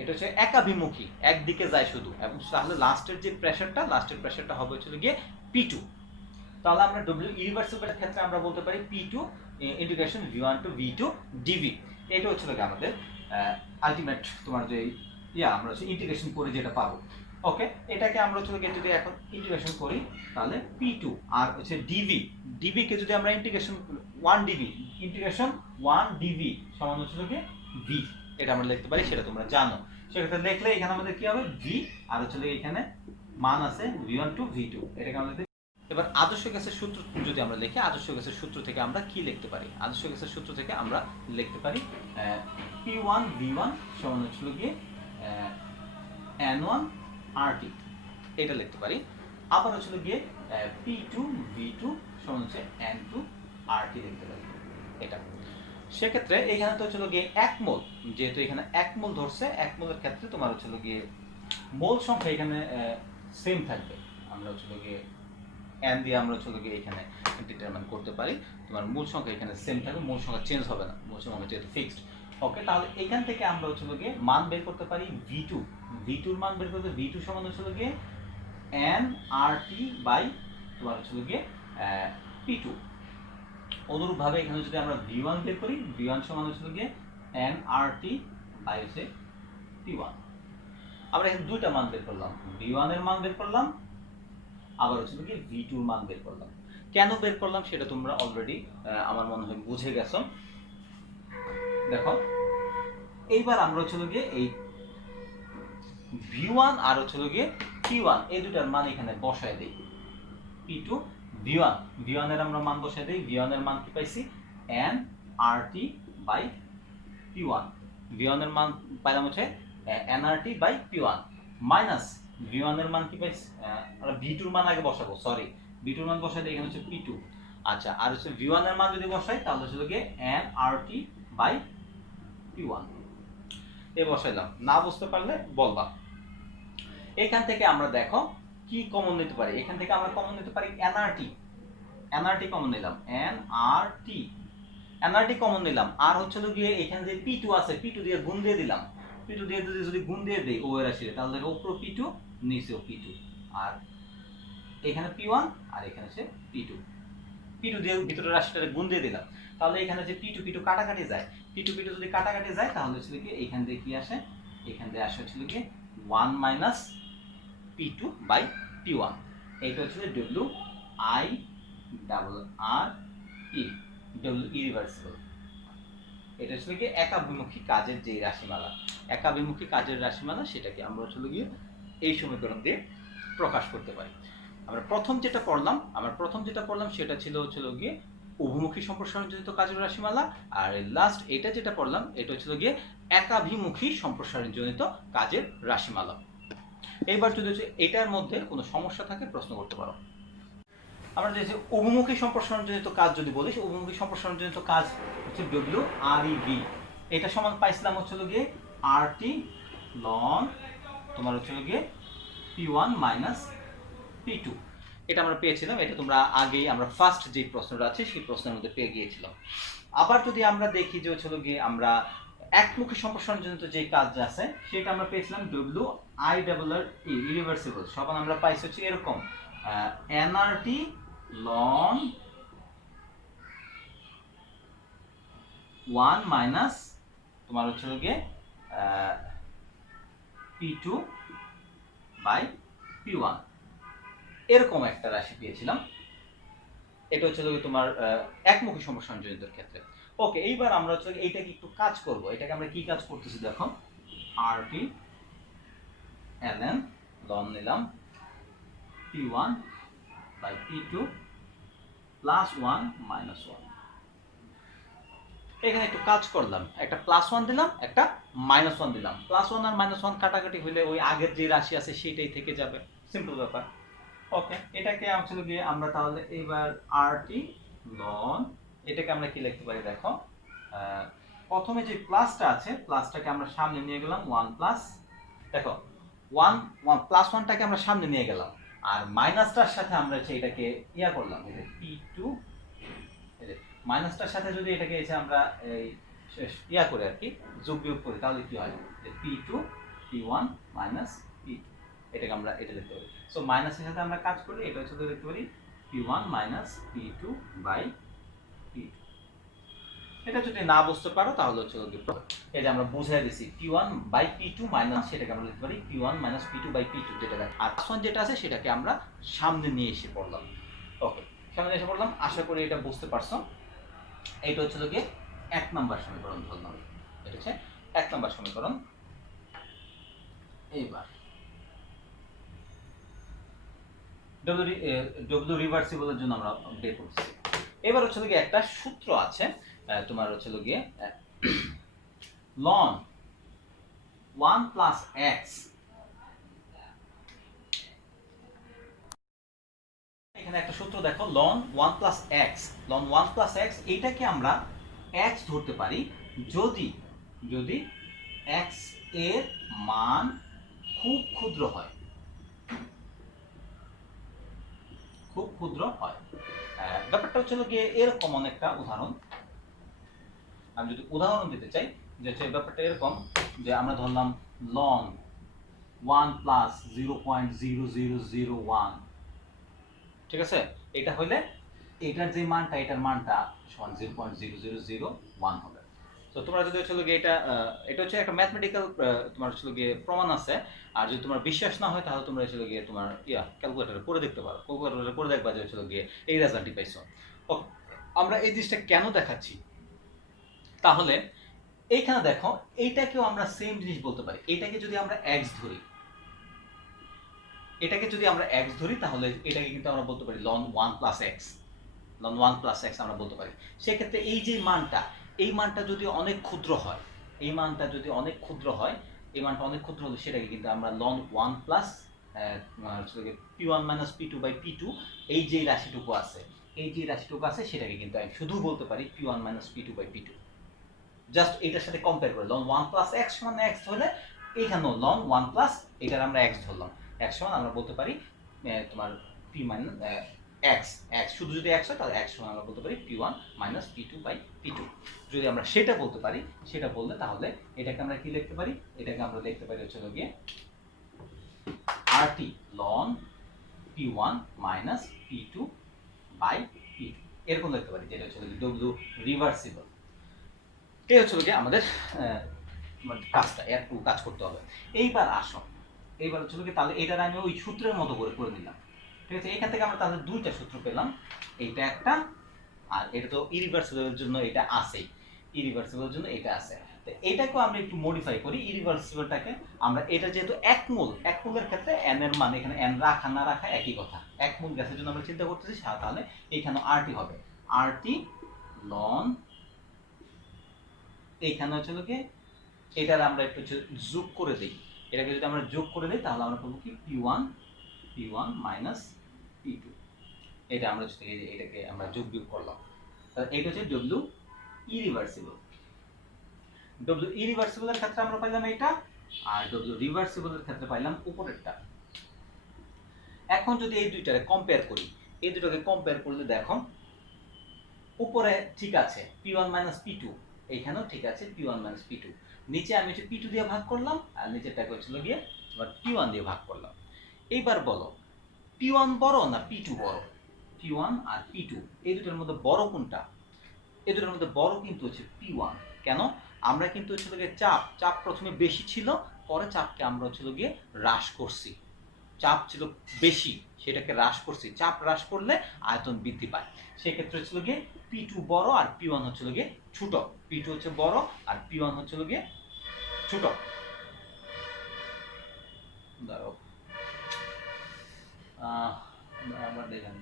এটা হচ্ছে একাভিমুখী, একদিকে যায় শুধু, এবং তাহলে লাস্টের প্রেসারটা হবে হচ্ছে গিয়ে P2। তাহলে আমরা W ইউনিভার্সালের ক্ষেত্রে আমরা বলতে পারি P2 integration V1 to V2 dV। এটা হচ্ছে আমাদের আলটিমেট তোমার যে আমরা হচ্ছে ইন্টিগ্রেশন করে যেটা পাবো। ওকে, এটাকে আমরা হচ্ছে যদি এখন ইন্টিগ্রেশন করি তাহলে P2 আর হচ্ছে dV কে যদি আমরা ইন্টিগ্রেশন 1 dV সমান হচ্ছে V, এটা আমরা লিখতে পারি, সেটা তোমরা জানো। সেক্ষেত্রে লিখলে এখানে আমাদের কি হবে V, আর হচ্ছে এখানে মান আছে V1 to V2। এটাকে আমরা এবার আদর্শ গ্যাসের সূত্র যদি আমরা লিখি, আদর্শ গ্যাসের সূত্র থেকে আমরা কি লিখতে পারি? আদর্শ গ্যাসের সূত্র থেকে আমরা লিখতে পারি P1 V1 সমান হচ্ছে গিয়ে N1 RT, এটা লিখতে পারি। আবার হচ্ছে গিয়ে P2 V2 সমান হচ্ছে N2 RT লিখতে পারি, এটা। সেক্ষেত্রে এখানে তো হচ্ছে গিয়ে 1 মোল, যেহেতু এখানে 1 মোল ধরছে, 1 মোলের ক্ষেত্রে তোমার হচ্ছে গিয়ে মোল সংখ্যা এখানে সেম থাকবে। আমরা হচ্ছে গিয়ে n দিয়ে আমরা হচ্ছে গিয়ে এখানে ডিটারমাইন করতে পারি, তোমার মূল সংখ্যা এখানে সেম থাকবে, মূল সংখ্যা চেঞ্জ হবে না, মূল সংখ্যা যেহেতু ফিক্সড। ওকে, তাহলে এখান থেকে আমরা হচ্ছে গিয়ে মান বের করতে পারি V2 v2 এর মান বের করতে v2 সমান হচ্ছে গিয়ে nRT বাই তোমার হচ্ছে গিয়ে p2। অনুরূপভাবে এখানে যদি আমরা v1 বের করি, v1 সমান হচ্ছে গিয়ে nRT বাই হচ্ছে p1। আমরা এখানে দুইটা মান বের করলাম, v1 এর মান বের করলাম, আবার হচ্ছে গিয়ে v2 এর মান বের করলাম। কেন বের করলাম সেটা তোমরা অলরেডি আমার মনে হয় বুঝে গেছো। দেখো এইবার আমরা হচ্ছে গিয়ে এই v1 আর হচ্ছে গিয়ে p1 এই দুটার মান এখানে বসায় দেই। p2 v1 এর আমরা মান বসায় দেই। v1 এর মান কি পাইছি nRT বাই p1। v1 এর মান পাইলাম হচ্ছে nRT by p1 minus v1 এর মান কি পাইছি, আমরা v2 এর মান আগে বসাবো, সরি v2 এর মান বসাই দেই, এখানে হচ্ছে p2। আচ্ছা, আর হচ্ছে v1 এর মান যদি বসাই তাহলে হচ্ছে গিয়ে nRT বাই p1 এ বসাইলাম। না বুঝতে পারলে বলবা। এখান থেকে আমরা দেখো কি কমন নিতে পারি, এখান থেকে আমরা কমন নিতে পারি nRT কমন নিলাম, nRT কমন নিলাম। আর হচ্ছে গিয়ে এখানে যে p2 আছে p2 দিয়ে গুণ দিয়ে দিলাম, p2 দিয়ে যদি গুণ দিয়ে দেই ও এর রাশিতে, তাহলে দেখো উপরে p2 নিচেও p2, আর এখানে p1 আর এখানে হচ্ছে p2 দিয়ে ভিতরের রাশিটারে গুণ দিয়ে দিলাম। তাহলে এখানে যে p2 কাটাকাটি যায়, p2 যদি কাটাকাটি যায় তাহলে হচ্ছে কি এখান দিয়ে কি আসে, এখান দিয়ে আসে হচ্ছে কি 1 মাইনাস p2 বাই p1। এইটা হচ্ছে w i double r e, w irreversible. এটা হচ্ছে কি একাভিমুখী কাজের যে রাশিমালা, একাভিমুখী কাজের রাশিমালা, সেটাকে আমরা হচ্ছে গিয়ে এই সমীকরণ দিয়ে প্রকাশ করতে পারি। আমরা প্রথম যেটা পড়লাম সেটা ছিল হচ্ছে গিয়ে উভমুখী সম্প্রসারণজনিত কাজের রাশিমালা, আর লাস্ট এটা যেটা পড়লাম এটা হচ্ছে গিয়ে একাভিমুখী সম্প্রসারণজনিত কাজের রাশিমালা। এইবার যদি হচ্ছে এটার মধ্যে কোনো সমস্যা থাকে প্রশ্ন করতে পারো। আমরা যে উভমুখী সম্প্রসারণজনিত কাজ যদি বলি, উভমুখী সম্প্রসারণজনিত কাজ হচ্ছে WREV, এটা সমান পাইছিলাম হচ্ছে গিয়ে RT লন তোমার হচ্ছে গিয়ে P1 মাইনাস P2। এটা আমরা পেয়েছিলাম, এটা তোমরা আগেই আমরা ফার্স্ট যে প্রশ্নটা আছে সেই প্রশ্নের মধ্যে পেয়ে গিয়েছিলাম। আবার যদি আমরা দেখি যে হচ্ছে গিয়ে আমরা একমুখী সম্প্রসারণজনিত যে কাজ আছে সেটা আমরা পেয়েছিলাম WIRRE ইরিভার্সিবল, সমান আমরা পাইছি হচ্ছে এরকম nRT লন 1 মাইনাস তোমার হচ্ছে গিয়ে P2 বাই P1, এরকম একটা রাশি পেয়েছিলাম। এটা হচ্ছে তোমার একমুখী সম্প্রসারণজনিতের ক্ষেত্রে। ওকে, এইবার আমরা হচ্ছে এইটাকে একটু কাজ করব। এটাকে আমরা কি কাজ করতেছি দেখো, RT ln লন নিলাম P1 by P2 plus 1 minus 1। এখানে একটু কাজ করলাম, একটা প্লাস 1 দিলাম, একটা মাইনাস 1 দিলাম। প্লাস 1 আর মাইনাস 1 কাটাকাটি হইলে ওই আগের যে রাশি আছে সেটাই থেকে যাবে, সিম্পল ব্যাপার। ওকে, এটাকে আসলে গিয়ে আমরা তাহলে এবার RT লন, এটাকে আমরা কি লিখতে পারি দেখো, প্রথমে যে প্লাসটা আছে প্লাসটাকে আমরা সামনে নিয়ে গেলাম 1 প্লাস, দেখো 1 প্লাস 1টাকে আমরা সামনে নিয়ে গেলাম, আর মাইনাসটার সাথে আমরা এটাকে ইয়া করলাম, এই যে P2, এই যে মাইনাসটার সাথে যদি এটাকে এসে আমরা এই ইয়া করে আর কি যোগ বিয়োগ করি তাহলে কি হয়, যে P2 P1 মাইনাস P2, এটাকে আমরা এটা লিখতে পারি। সো মাইনাসের সাথে আমরা কাজ করি, এটা হচ্ছে লিখতে পারি P1 minus P2 by P2। এটা যদি না বুঝতে পারো তাহলে হচ্ছে এই যে আমরা বুঝাই দিছি P1 বাই P2 মাইনাস, সেটাকে আমরা লিখতে পারি P1 minus P2 by P2, যেটা আর প্লাস 1 যেটা আছে সেটাকে আমরা সামনে নিয়ে এসে পড়লাম। ওকে, সামনে এসে পড়লাম, আশা করি এটা বুঝতে পারছো। এইটা হচ্ছে গিয়ে 1 নাম্বার সমীকরণ ধরলাম, এটা হচ্ছে 1 নাম্বার সমীকরণ। এইবার W রিভার্সিবলের জন্য আমরা বের করছি। এবার হচ্ছে গিয়ে একটা সূত্র আছে তোমার হচ্ছে গিয়ে লন 1 প্লাস x, এখানে একটা সূত্র দেখো ln 1 plus x, ln 1 plus x, এইটাকে আমরা x ধরতে পারি যদি x এর মান খুব ক্ষুদ্র হয়, খুব ক্ষুদ্র হয়। ব্যাপারটা হচ্ছে গিয়ে এরকম অনেকটা উদাহরণ, আমি যদি উদাহরণ দিতে চাই যে ব্যাপারটা এরকম যে আমরা ধরলাম লন 1 প্লাস 0.0001, ঠিক আছে? এটা হলে এটার যে মানটা, এটার মানটা সমান 0.0001 হবে। তো তোমরা যদি হচ্ছে গিয়ে এটা হচ্ছে একটা ম্যাথমেটিক্যাল তোমার হচ্ছে গিয়ে প্রমাণ আছে। আর যদি তোমার বিশ্বাস না হয় তাহলে তোমরা হচ্ছে গিয়ে তোমার ক্যালকুলেটরে করে দেখতে পারো, ক্যালকুলেটরে করে দেখবা যে হচ্ছে গিয়ে এই রেজাল্টই পাইছো। ওকে, আমরা এই জিনিসটা কেন দেখাচ্ছি, তাহলে এইখানে দেখো, এইটাকেও আমরা সেম জিনিস বলতে পারি। এটাকে যদি আমরা x ধরি, এটাকে যদি আমরা x ধরি তাহলে এটাকে কিন্তু আমরা বলতে পারি ln 1 plus x, ln 1 plus x আমরা বলতে পারি। সেক্ষেত্রে এই যে মানটা, এই মানটা যদি অনেক ক্ষুদ্র হয়, এই মানটা যদি অনেক ক্ষুদ্র হয়, এই মানটা অনেক ক্ষুদ্র হলে সেটাকে কিন্তু আমরা ln 1 plus p1 minus p2 by p2, এই যে রাশিটুকু আছে, এই যে রাশিটুকু আছে সেটাকে কিন্তু আমি শুধু বলতে পারি p1 minus p2 by p2। Just এটার সাথে কম্পেয়ার করে ln 1 প্লাস x সমান x হলে এইখানেও ln 1 প্লাস এটার আমরা x ধরলাম, x সমান আমরা বলতে পারি তোমার p মাইনাস x, x শুধু যদি x হয় তাহলে x সমান আমরা বলতে পারি p1 minus p2 by p2। যদি আমরা সেটা বলতে পারি, সেটা বললে তাহলে এটাকে আমরা কি লিখতে পারি, এটাকে আমরা লিখতে পারি হচ্ছে গিয়ে rt ln p1 minus p2 by p2, এরকম লিখতে পারি, যেটা হচ্ছে w রিভার্সিবল। এই হচ্ছে কি আমাদের কাজটা, একটু কাজ করতে হবে। এইবার আসো, এইবার হচ্ছে কি তাহলে এটার আমি ওই সূত্রের মতো করে নিলাম, ঠিক আছে? এখান থেকে আমরা তাহলে দুইটা সূত্র পেলাম, এইটা একটা, আর এটা তো ইরিভার্সিবলের জন্য এটা আছেই, ইরিভার্সিবলের জন্য এটা আছে। তো এটাকেও আমরা একটু মডিফাই করি, ইরিভার্সিবলটাকে আমরা, এটা যেহেতু এক মোলের ক্ষেত্রে n এর মান এখানে n রাখা না রাখা একই কথা, এক মোল গ্যাসের জন্য আমরা চিন্তা করতেছি, তাহলে এখানে RT হবে, RT ln, এইখানে হচ্ছে কি এটার আমরা একটু যোগ করে দিই, এটাকে যদি আমরা যোগ করে দিই তাহলে আমরা পাবো কি p1 মাইনাস p2, এটা আমরা এটাকে আমরা যোগ করলাম, তাহলে এটা হচ্ছে w ইরিভার্সিবল। w ইরিভার্সিবলের ক্ষেত্রে আমরা পাইলাম এটা, আর w রিভার্সিবলের ক্ষেত্রে পাইলাম উপরেরটা। এখন যদি এই দুইটারে কম্পেয়ার করি, এই দুটোকে কম্পেয়ার করলে দেখো উপরে ঠিক আছে p1 মাইনাস p2, এইখানেও ঠিক আছে p1 মাইনাস p2, নিচে আমি হচ্ছে p2 দিয়ে ভাগ করলাম, আর নিচেরটাকে হচ্ছিল গিয়ে তোমার p1 দিয়ে ভাগ করলাম। এইবার বলো p1 বড় না p2 বড়? p1 আর p2 এই দুটোর মধ্যে বড় কোনটা? এই দুটোর মধ্যে বড় কিন্তু হচ্ছে p1। কেন? আমরা কিন্তু হচ্ছে গিয়ে চাপ প্রথমে বেশি ছিল, পরে চাপকে আমরা হচ্ছে গিয়ে হ্রাস করছি, চাপ ছিল বেশি সেটাকে হ্রাস করছি, চাপ হ্রাস করলে আয়তন বৃদ্ধি পায়। সেক্ষেত্রে হচ্ছিল গিয়ে p2 বড় আর p1 হচ্ছিল গিয়ে ছোট, p2 হচ্ছে বড় আর p1 হচ্ছিল গিয়ে ছোট। দাঁড়াও আবার দেখেন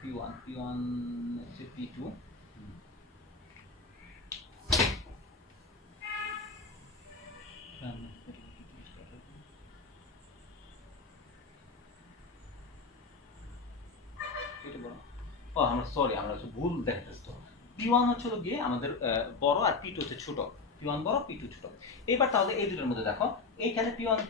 p1 হচ্ছে p2, আমরা সরি আমরা ভুল দেখাতেছি, তো p1 হচ্ছে গিয়ে আমাদের বড় আর p2 হচ্ছে ছোট, p1 বড় p2 ছোট। এবার তাহলে এই দুটোর মধ্যে দেখো এইখানে p1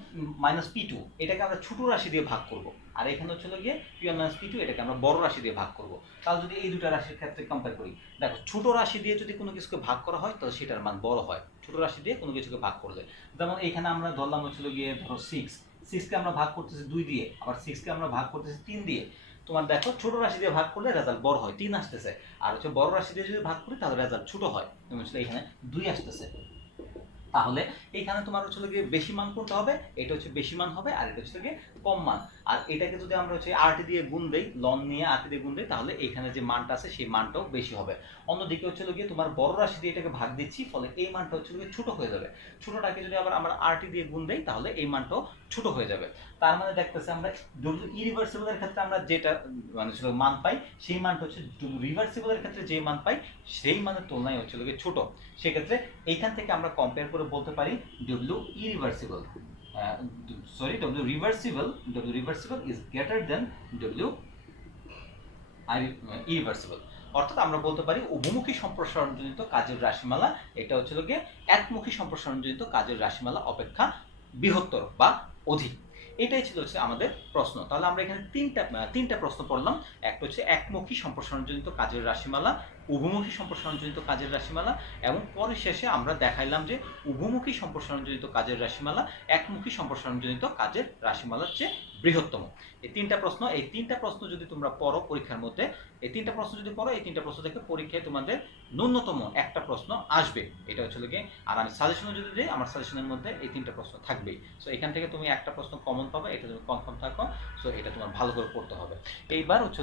মাইনাস p2 এটাকে আমরা ছোট রাশি দিয়ে ভাগ করব, আর এখানে হচ্ছে গিয়ে p1 মাইনাস p2 এটাকে আমরা বড় রাশি দিয়ে ভাগ করব। তাহলে যদি এই দুটো রাশির ক্ষেত্রে কম্পেয়ার করি, দেখো ছোট রাশি দিয়ে যদি কোনো কিছুকে ভাগ করা হয় তাহলে সেটার মান বড় হয়, ছোট রাশি দিয়ে কোনো কিছুকে ভাগ করলে। যেমন এখানে আমরা ধরলাম হচ্ছে গিয়ে ধরো 6কে আমরা ভাগ করতেছি 2 দিয়ে, আবার 6কে আমরা ভাগ করতেছি 3 দিয়ে। তোমার দেখো ছোট রাশি দিয়ে ভাগ করলে রেজাল্ট বড় হয়, 3 আসতেছে, আর হচ্ছে বড় রাশি দিয়ে যদি ভাগ করি তাহলে রেজাল্ট ছোট হয়, তুমি হচ্ছে এখানে 2 আসতেছে। তাহলে এখানে তোমার হচ্ছে গিয়ে বেশি মান কোনটা হবে? এটা হচ্ছে বেশি মান হবে, আর এটা হচ্ছে গিয়ে কম মান। আর এটাকে যদি আমরা হচ্ছে RT দিয়ে গুণ দেই, লন নিয়ে RT দিয়ে গুণ দেই, তাহলে এখানে যে মানটা আছে সেই মানটাও বেশি হবে। অন্যদিকে হচ্ছে গিয়ে তোমার বড় রাশি দিয়ে এটাকে ভাগ দিচ্ছি, ফলে এই মানটা হচ্ছে গিয়ে ছোট হয়ে যাবে। ছোটটাকে যদি আবার আমরা RT দিয়ে গুণ দেই তাহলে এই মানটাও ছোট হয়ে যাবে। তার মানে দেখতেছি আমরা ইরিভার্সিবলের ক্ষেত্রে আমরা যেটা মানে মান পাই, সেই মানটা হচ্ছে রিভার্সিবলের ক্ষেত্রে যে মান পাই সেই মানের তুলনায় হচ্ছে গিয়ে ছোট। সেক্ষেত্রে এইখান থেকে আমরা কম্পেয়ার করে বলতে পারি w reversible is greater than w irreversible। অর্থাৎ আমরা বলতে পারি উভমুখী সম্প্রসারণজনিত কাজের রাশিমালা এটা হচ্ছে গিয়ে একমুখী সম্প্রসারণজনিত কাজের রাশিমালা অপেক্ষা বৃহত্তর বা অধিক। এটাই ছিল হচ্ছে আমাদের প্রশ্ন। তাহলে আমরা এখানে তিনটা প্রশ্ন পড়লাম। একটা হচ্ছে একমুখী সম্প্রসারণজনিত কাজের রাশিমালা উভমুখী সম্প্রসারণজনিত কাজের রাশিমালা, এবং পরিশেষে আমরা দেখাইলাম যে উভমুখী সম্প্রসারণজনিত কাজের রাশিমালা একমুখী সম্প্রসারণজনিত কাজের রাশিমালার চেয়ে বৃহত্তম। এই তিনটা প্রশ্ন যদি তোমরা পড়ো পরীক্ষার মধ্যে, এই তিনটা প্রশ্ন যদি পড়ো, এই তিনটা প্রশ্ন থেকে পরীক্ষায় তোমাদের ন্যূনতম একটা প্রশ্ন আসবে। এটা হচ্ছে গিয়ে, আর আমি সাজেশনে যদি দিই, আমার সাজেশনের মধ্যে এই তিনটা প্রশ্ন থাকবেই। সো এখান থেকে তুমি একটা প্রশ্ন কমন পাবে, এটা তুমি কনফার্ম থাকো। সো এটা তোমার ভালো করে পড়তে হবে। এইবার হচ্ছে